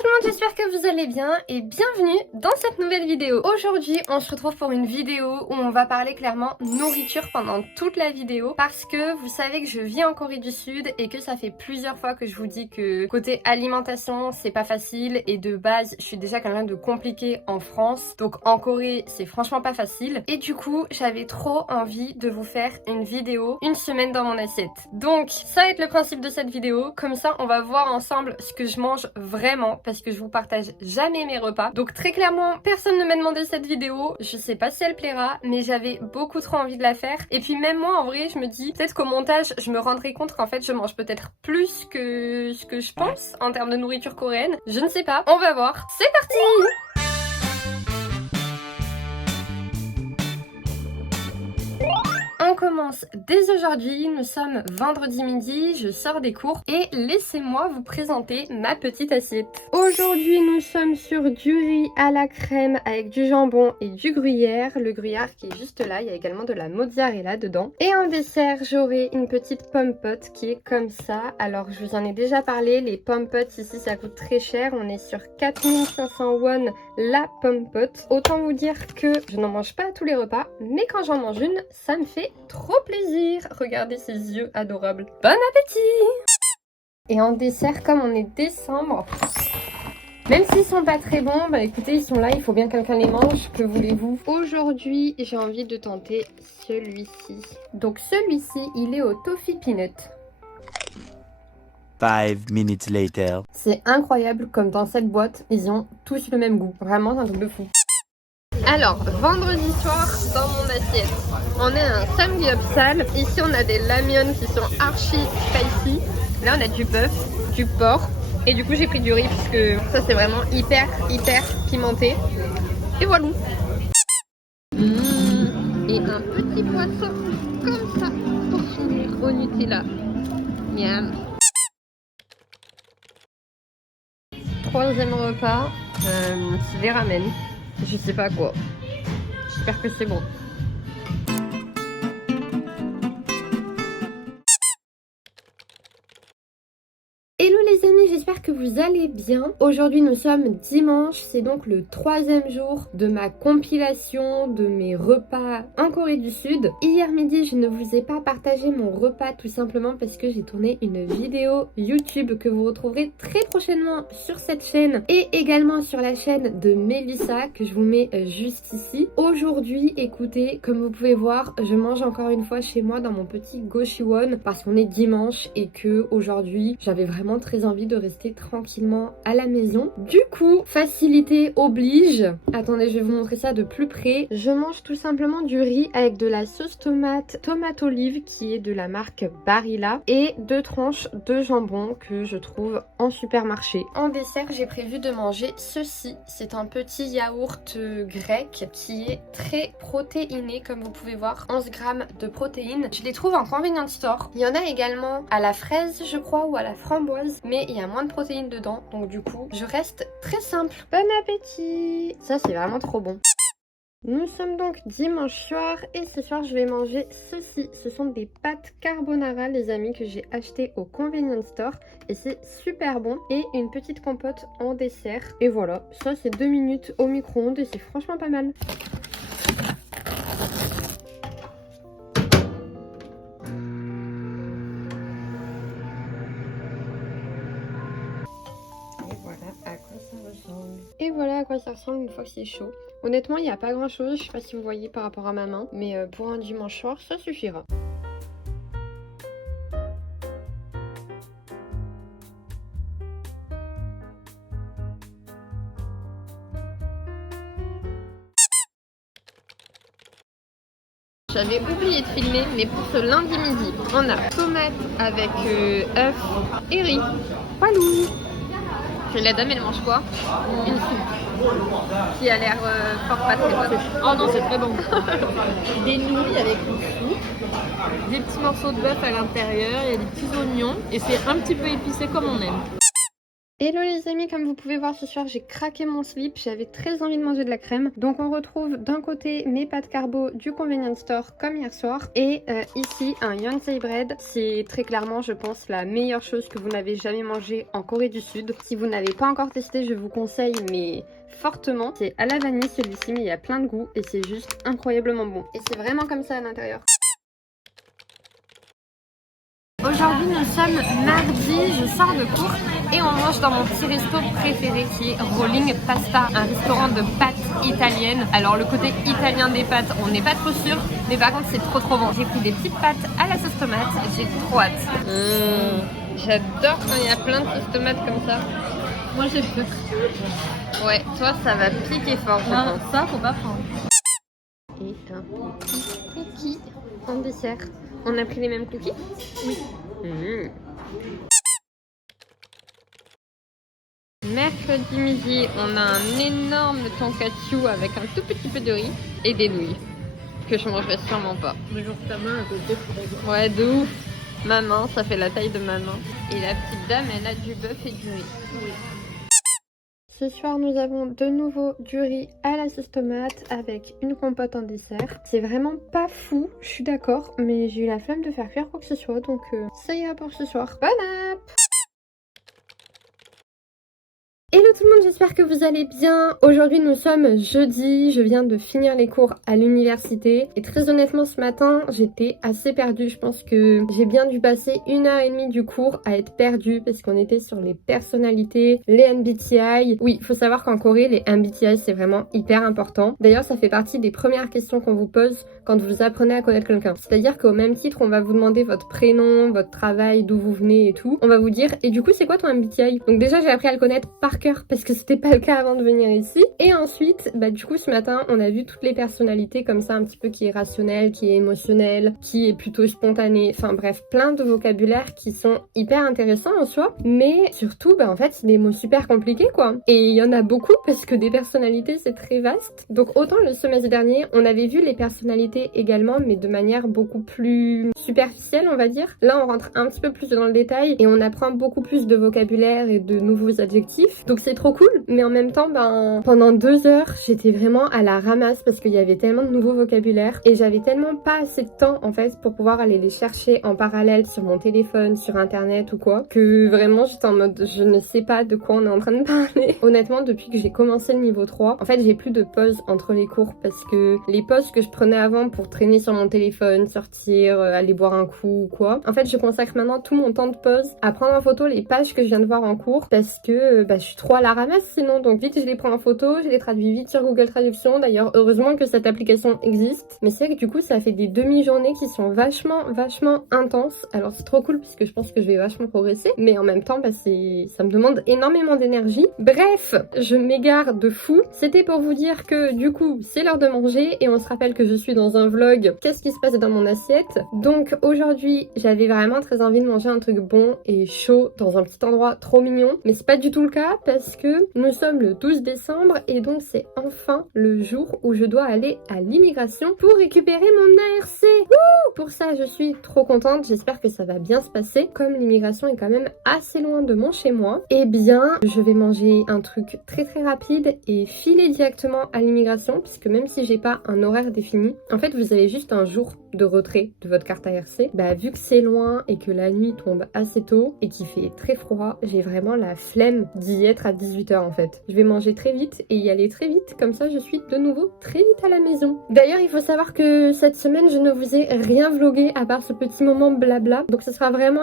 tout le monde, j'espère que vous allez bien et bienvenue dans cette nouvelle vidéo. Aujourd'hui, on se retrouve pour une vidéo où on va parler clairement nourriture pendant toute la vidéo parce que vous savez que je vis en Corée du Sud et que ça fait plusieurs fois que je vous dis que côté alimentation, c'est pas facile et de base, je suis déjà quelqu'un de compliqué en France. Donc en Corée, c'est franchement pas facile et du coup, j'avais trop envie de vous faire une vidéo une semaine dans mon assiette. Donc, ça va être le principe de cette vidéo. Comme ça, on va voir ensemble ce que je mange vraiment parce que je vous partage jamais mes repas. Donc très clairement, personne ne m'a demandé cette vidéo. Je sais pas si elle plaira, mais j'avais beaucoup trop envie de la faire. Et puis même moi, en vrai, je me dis peut-être qu'au montage, je me rendrai compte qu'en fait, je mange peut-être plus que ce que je pense en termes de nourriture coréenne. Je ne sais pas. On va voir. C'est parti! On commence dès aujourd'hui, nous sommes vendredi midi, je sors des cours et laissez-moi vous présenter ma petite assiette. Aujourd'hui nous sommes sur du riz à la crème avec du jambon et du gruyère. Le gruyère qui est juste là, il y a également de la mozzarella dedans. Et en dessert j'aurai une petite pomme pote qui est comme ça. Alors je vous en ai déjà parlé, les pommes potes ici ça coûte très cher, on est sur 4500 won la pomme pote. Autant vous dire que je n'en mange pas à tous les repas, mais quand j'en mange une, ça me fait trop plaisir. Regardez ces yeux adorables. Bon appétit! Et en dessert, comme on est décembre, même s'ils sont pas très bons, bah écoutez, ils sont là, il faut bien que quelqu'un les mange, que voulez-vous? Aujourd'hui, j'ai envie de tenter celui-ci. Donc celui-ci, il est au toffee peanut. 5 minutes later. C'est incroyable comme dans cette boîte, ils ont tous le même goût. Vraiment, c'est un truc de fou. Alors, vendredi soir, dans mon assiette, on est un samgyeopsal. Ici, on a des lamyeon qui sont archi spicy. Là, on a du bœuf, du porc. Et du coup, j'ai pris du riz parce que ça, c'est vraiment hyper pimenté. Et voilà. Et un petit poisson comme ça pour finir au Nutella. Miam. Troisième repas, c'est des ramen. Je sais pas quoi. J'espère que c'est bon. Hello les amis, j'espère que vous allez bien. Aujourd'hui nous sommes dimanche, c'est donc le troisième jour de ma compilation de mes repas en Corée du Sud. Hier midi je ne vous ai pas partagé mon repas tout simplement parce que j'ai tourné une vidéo YouTube que vous retrouverez très prochainement sur cette chaîne et également sur la chaîne de Melissa que je vous mets juste ici. Aujourd'hui, écoutez, comme vous pouvez voir, je mange encore une fois chez moi dans mon petit Gochiwon parce qu'on est dimanche et que aujourd'hui j'avais vraiment très envie de rester tranquillement à la maison. Du coup, facilité oblige. Attendez, je vais vous montrer ça de plus près. Je mange tout simplement du riz avec de la sauce tomate olive qui est de la marque Barilla et 2 tranches de jambon que je trouve en supermarché. En dessert, j'ai prévu de manger ceci. C'est un petit yaourt grec qui est très protéiné comme vous pouvez voir. 11 grammes de protéines. Je les trouve en convenience store. Il y en a également à la fraise, je crois, ou à la framboise. Mais il y a moins de protéines dedans, donc du coup, je reste très simple. Bon appétit! Ça, c'est vraiment trop bon. Nous sommes donc dimanche soir et ce soir, je vais manger ceci. Ce sont des pâtes carbonara, les amis, que j'ai acheté au convenience store. Et c'est super bon. Et une petite compote en dessert. Et voilà, ça, c'est 2 minutes au micro-ondes et c'est franchement pas mal. Et voilà à quoi ça ressemble une fois que c'est chaud. Honnêtement, il n'y a pas grand chose, je sais pas si vous voyez par rapport à ma main, mais pour un dimanche soir, ça suffira. J'avais oublié de filmer, mais pour ce lundi midi, on a tomate avec œufs et riz. Walou! Et la dame, elle mange quoi? Une soupe qui a l'air fort pas très bonne. Oh non, c'est très bon. Des nouilles avec une soupe, des petits morceaux de bœuf à l'intérieur, il y a des petits oignons et c'est un petit peu épicé comme on aime. Hello les amis, comme vous pouvez voir ce soir j'ai craqué mon slip, j'avais très envie de manger de la crème. Donc on retrouve d'un côté mes pâtes carbo du convenience store comme hier soir. Et ici un Yonsei bread, c'est très clairement je pense la meilleure chose que vous n'avez jamais mangé en Corée du Sud. Si vous n'avez pas encore testé je vous conseille mais fortement. C'est à la vanille celui-ci mais il y a plein de goûts et c'est juste incroyablement bon. Et c'est vraiment comme ça à l'intérieur. Aujourd'hui nous sommes mardi, je sors de cours et on mange dans mon petit resto préféré qui est Rolling Pasta, un restaurant de pâtes italiennes. Alors le côté italien des pâtes on n'est pas trop sûr, mais par contre c'est trop bon. J'ai pris des petites pâtes à la sauce tomate, j'ai trop hâte. J'adore quand il y a plein de sauce tomate comme ça. Moi j'ai peu. Ouais, toi ça va piquer fort je pense. Ça faut pas prendre. Et un petit cookie en dessert. On a pris les mêmes cookies? Oui. Mercredi midi, on a un énorme tonkatsu avec un tout petit peu de riz et des nouilles que je mangerai sûrement pas. Mais genre ta main à côté. Ouais, de ouf. Ma main, ça fait la taille de ma main. Et la petite dame, elle a du bœuf et du riz. Oui. Ce soir, nous avons de nouveau du riz à la sauce tomate avec une compote en dessert. C'est vraiment pas fou, je suis d'accord, mais j'ai eu la flemme de faire cuire quoi que ce soit, donc ça ira pour ce soir. Bon app! Hello tout le monde, j'espère que vous allez bien. Aujourd'hui nous sommes jeudi, je viens de finir les cours à l'université et très honnêtement ce matin j'étais assez perdue. Je pense que j'ai bien dû passer 1h30 du cours à être perdue parce qu'on était sur les personnalités, les MBTI. Oui, il faut savoir qu'en Corée les MBTI c'est vraiment hyper important. D'ailleurs ça fait partie des premières questions qu'on vous pose quand vous apprenez à connaître quelqu'un. C'est-à-dire qu'au même titre on va vous demander votre prénom, votre travail, d'où vous venez et tout. On va vous dire et du coup c'est quoi ton MBTI? Donc déjà j'ai appris à le connaître par cœur parce que c'était pas le cas avant de venir ici. Et ensuite, du coup ce matin on a vu toutes les personnalités comme ça un petit peu qui est rationnel, qui est émotionnel, qui est plutôt spontané, enfin bref plein de vocabulaire qui sont hyper intéressants en soi, mais surtout en fait c'est des mots super compliqués quoi. Et il y en a beaucoup parce que des personnalités c'est très vaste. Donc autant le semestre dernier on avait vu les personnalités également mais de manière beaucoup plus superficielle on va dire. Là on rentre un petit peu plus dans le détail et on apprend beaucoup plus de vocabulaire et de nouveaux adjectifs. Donc c'est trop cool, mais en même temps pendant 2 heures j'étais vraiment à la ramasse parce qu'il y avait tellement de nouveaux vocabulaires et j'avais tellement pas assez de temps en fait pour pouvoir aller les chercher en parallèle sur mon téléphone, sur internet ou quoi, que vraiment j'étais en mode je ne sais pas de quoi on est en train de parler. Honnêtement depuis que j'ai commencé le niveau 3 en fait j'ai plus de pause entre les cours parce que les pauses que je prenais avant pour traîner sur mon téléphone, sortir, aller boire un coup ou quoi, en fait je consacre maintenant tout mon temps de pause à prendre en photo les pages que je viens de voir en cours parce que je suis trop à la ramasse sinon, donc vite je les prends en photo, je les traduis vite sur Google Traduction. D'ailleurs heureusement que cette application existe, mais c'est vrai que du coup ça fait des demi-journées qui sont vachement intenses. Alors c'est trop cool puisque je pense que je vais vachement progresser, mais en même temps ça me demande énormément d'énergie. Bref, je m'égare de fou. C'était pour vous dire que du coup c'est l'heure de manger et on se rappelle que je suis dans un vlog qu'est-ce qui se passe dans mon assiette. Donc aujourd'hui j'avais vraiment très envie de manger un truc bon et chaud dans un petit endroit trop mignon, mais c'est pas du tout le cas parce que nous sommes le 12 décembre et donc c'est enfin le jour où je dois aller à l'immigration pour récupérer mon ARC. Wouh! Pour ça je suis trop contente, j'espère que ça va bien se passer. Comme l'immigration est quand même assez loin de mon chez moi, eh bien je vais manger un truc très rapide et filer directement à l'immigration puisque même si j'ai pas un horaire défini, en fait vous avez juste un jour de retrait de votre carte ARC. Vu que c'est loin et que la nuit tombe assez tôt et qu'il fait très froid, j'ai vraiment la flemme d'y être à 18h en fait. Je vais manger très vite et y aller très vite, comme ça je suis de nouveau très vite à la maison. D'ailleurs il faut savoir que cette semaine je ne vous ai rien vlogué à part ce petit moment blabla, donc ce sera vraiment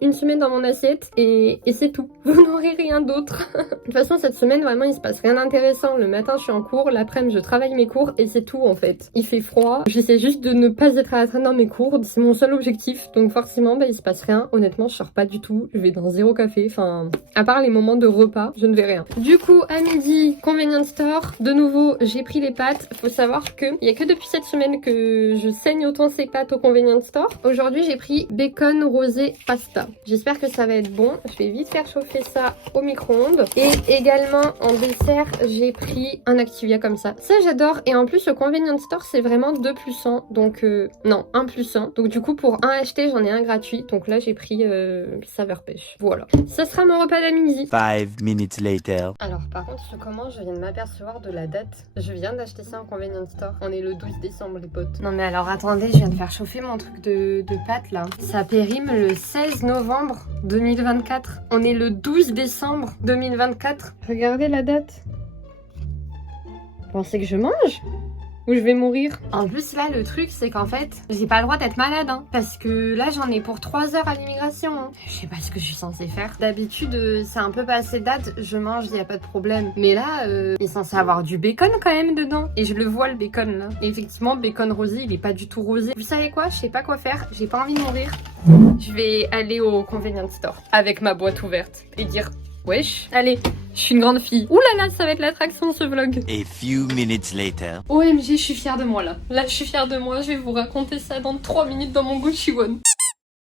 une semaine dans mon assiette et c'est tout. Vous n'aurez rien d'autre. De toute façon cette semaine vraiment il se passe rien d'intéressant. Le matin je suis en cours, l'après-midi je travaille mes cours et c'est tout en fait. Il fait froid, j'essaie juste de ne pas être à la traîne dans mes cours, c'est mon seul objectif, donc forcément il se passe rien. Honnêtement je sors pas du tout, je vais dans zéro café, enfin à part les moments de repas, je ne vais rien coréen. Du coup, à midi, convenience store. De nouveau, j'ai pris les pâtes. Faut savoir que il y a que depuis cette semaine que je saigne autant ces pâtes au convenience store. Aujourd'hui, j'ai pris bacon rosé pasta. J'espère que ça va être bon. Je vais vite faire chauffer ça au micro-ondes. Et également, en dessert, j'ai pris un Activia comme ça. Ça, j'adore. Et en plus, au convenience store, c'est vraiment 2 plus 1. Donc, non, 1 plus 1. Donc, du coup, pour un acheté, j'en ai un gratuit. Donc là, j'ai pris saveur pêche. Voilà. Ça sera mon repas de midi. 5 minutes later. Alors, par contre, comment je viens de m'apercevoir de la date. Je viens d'acheter ça en convenience store. On est le 12 décembre, les potes. Non, mais alors, attendez, je viens de faire chauffer mon truc de pâtes, là. Ça périme le 16 novembre 2024. On est le 12 décembre 2024. Regardez la date. Vous pensez que je mange ? Ou je vais mourir. En plus là le truc c'est qu'en fait j'ai pas le droit d'être malade hein, parce que là j'en ai pour 3 heures à l'immigration hein. Je sais pas ce que je suis censée faire. D'habitude c'est un peu passé date, je mange, y a pas de problème. Mais là il est censé avoir du bacon quand même dedans. Et je le vois le bacon là. Et effectivement bacon rosé il est pas du tout rosé. Vous savez quoi, je sais pas quoi faire, j'ai pas envie de mourir. Je vais aller au convenience store avec ma boîte ouverte et dire wesh, allez, je suis une grande fille. Ouh là là, ça va être l'attraction ce vlog. A few minutes later. OMG, je suis fière de moi là. Là, je suis fière de moi. Je vais vous raconter ça dans 3 minutes dans mon Gucci One.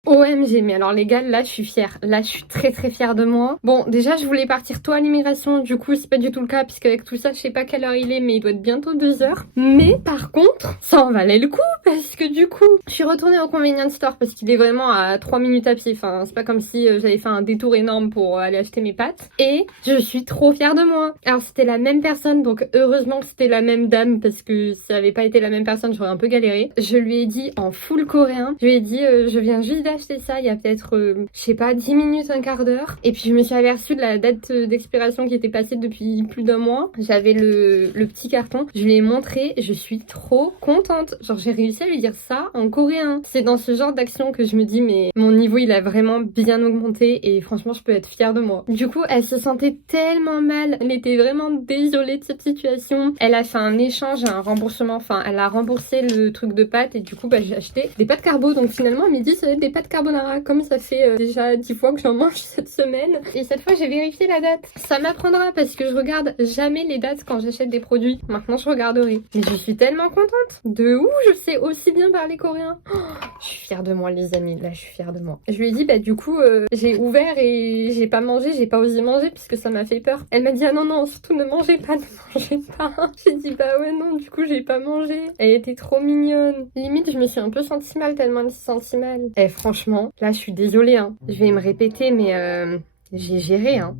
OMG, mais alors les gars, là je suis fière. Là je suis très très fière de moi. Bon, déjà je voulais partir tôt à l'immigration, du coup c'est pas du tout le cas, puisque avec tout ça je sais pas quelle heure il est, mais il doit être bientôt 2h. Mais par contre, ça en valait le coup, parce que du coup, je suis retournée au convenience store, parce qu'il est vraiment à 3 minutes à pied. Enfin, c'est pas comme si j'avais fait un détour énorme pour aller acheter mes pâtes. Et je suis trop fière de moi. Alors c'était la même personne, donc heureusement que c'était la même dame, parce que si ça avait pas été la même personne, j'aurais un peu galéré. Je lui ai dit en full coréen, je lui ai dit je viens juste acheté ça il y a peut-être, je sais pas, 10 minutes, un quart d'heure. Et puis je me suis aperçue de la date d'expiration qui était passée depuis plus d'un mois. J'avais le petit carton. Je lui ai montré. Je suis trop contente. Genre j'ai réussi à lui dire ça en coréen. C'est dans ce genre d'action que je me dis mais mon niveau il a vraiment bien augmenté et franchement je peux être fière de moi. Du coup elle se sentait tellement mal. Elle était vraiment désolée de cette situation. Elle a fait un échange, un remboursement. Enfin elle a remboursé le truc de pâtes et du coup bah, j'ai acheté des pâtes carbo. Donc finalement à midi ça va être des pâtes carbonara, comme ça fait déjà 10 fois que j'en mange cette semaine. Et cette fois j'ai vérifié la date. Ça m'apprendra parce que je regarde jamais les dates quand j'achète des produits. Maintenant je regarderai. Mais je suis tellement contente. De où je sais aussi bien parler coréen. Oh, je suis fière de moi les amis, là je suis fière de moi. Je lui ai dit bah du coup j'ai ouvert et j'ai pas mangé, j'ai pas osé manger puisque ça m'a fait peur. Elle m'a dit ah non non surtout ne mangez pas, ne mangez pas. J'ai dit bah ouais non du coup j'ai pas mangé. Elle était trop mignonne. Limite je me suis un peu sentie mal tellement elle s'est sentie mal. Et franchement, là je suis désolée hein. Je vais me répéter mais j'ai géré hein.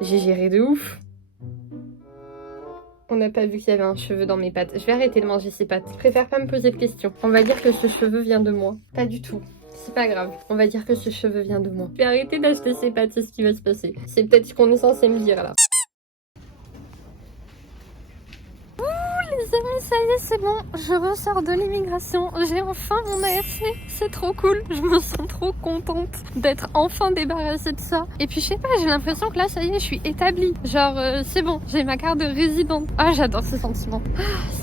J'ai géré de ouf. On n'a pas vu qu'il y avait un cheveu dans mes pâtes. Je vais arrêter de manger ces pâtes. Je préfère pas me poser de questions. On va dire que ce cheveu vient de moi. Pas du tout. C'est pas grave. On va dire que ce cheveu vient de moi. Je vais arrêter d'acheter ces pâtes, c'est ce qui va se passer. C'est peut-être ce qu'on est censé me dire là. Les amis, ça y est, c'est bon, je ressors de l'immigration, j'ai enfin mon ARC, c'est trop cool, je me sens trop contente d'être enfin débarrassée de ça. Et puis je sais pas, j'ai l'impression que là, ça y est, je suis établie, genre c'est bon, j'ai ma carte de résidente. Ah, j'adore ce sentiment,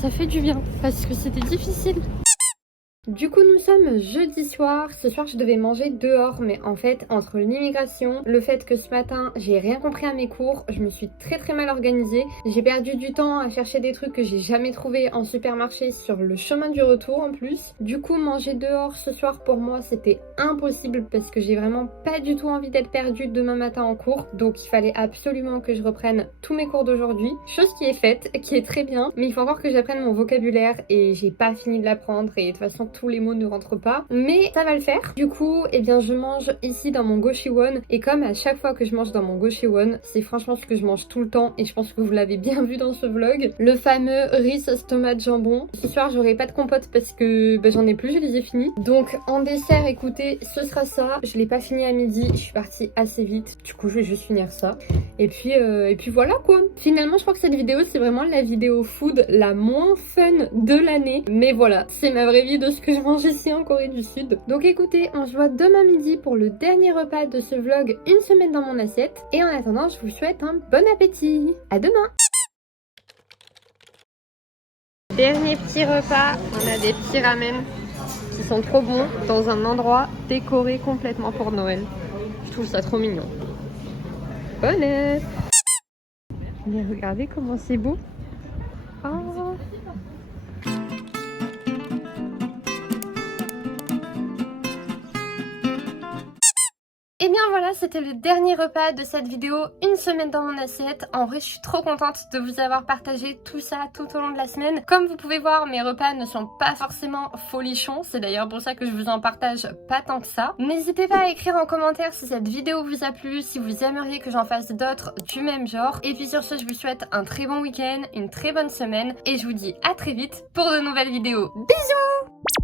ça fait du bien, parce que c'était difficile. Du coup nous sommes jeudi soir, ce soir je devais manger dehors mais en fait entre l'immigration, le fait que ce matin j'ai rien compris à mes cours, je me suis très mal organisée, j'ai perdu du temps à chercher des trucs que j'ai jamais trouvé en supermarché sur le chemin du retour en plus. Du coup manger dehors ce soir pour moi c'était impossible parce que j'ai vraiment pas du tout envie d'être perdue demain matin en cours, donc il fallait absolument que je reprenne tous mes cours d'aujourd'hui, chose qui est faite, qui est très bien, mais il faut encore que j'apprenne mon vocabulaire et j'ai pas fini de l'apprendre et de toute façon tous les mots ne rentrent pas, mais ça va le faire. Du coup, eh bien je mange ici dans mon Goshi One et comme à chaque fois que je mange dans mon Goshi One, c'est franchement ce que je mange tout le temps et je pense que vous l'avez bien vu dans ce vlog, le fameux riz sauce tomate jambon. Ce soir, j'aurai pas de compote parce que j'en ai plus, je les ai finis. Donc en dessert, écoutez, ce sera ça. Je l'ai pas fini à midi, je suis partie assez vite. Du coup, je vais juste finir ça. Et puis voilà quoi. Finalement, je crois que cette vidéo, c'est vraiment la vidéo food la moins fun de l'année. Mais voilà, c'est ma vraie vie de ce que je mange ici en Corée du Sud. Donc écoutez, on se voit demain midi pour le dernier repas de ce vlog, une semaine dans mon assiette. Et en attendant, je vous souhaite un bon appétit. À demain. Dernier petit repas, on a des petits ramen qui sont trop bons dans un endroit décoré complètement pour Noël. Je trouve ça trop mignon. Bonne Mais regardez comment c'est beau. Oh. Et bien voilà, c'était le dernier repas de cette vidéo, une semaine dans mon assiette. En vrai, je suis trop contente de vous avoir partagé tout ça tout au long de la semaine. Comme vous pouvez voir, mes repas ne sont pas forcément folichons. C'est d'ailleurs pour ça que je vous en partage pas tant que ça. N'hésitez pas à écrire en commentaire si cette vidéo vous a plu, si vous aimeriez que j'en fasse d'autres du même genre. Et puis sur ce, je vous souhaite un très bon week-end, une très bonne semaine. Et je vous dis à très vite pour de nouvelles vidéos. Bisous!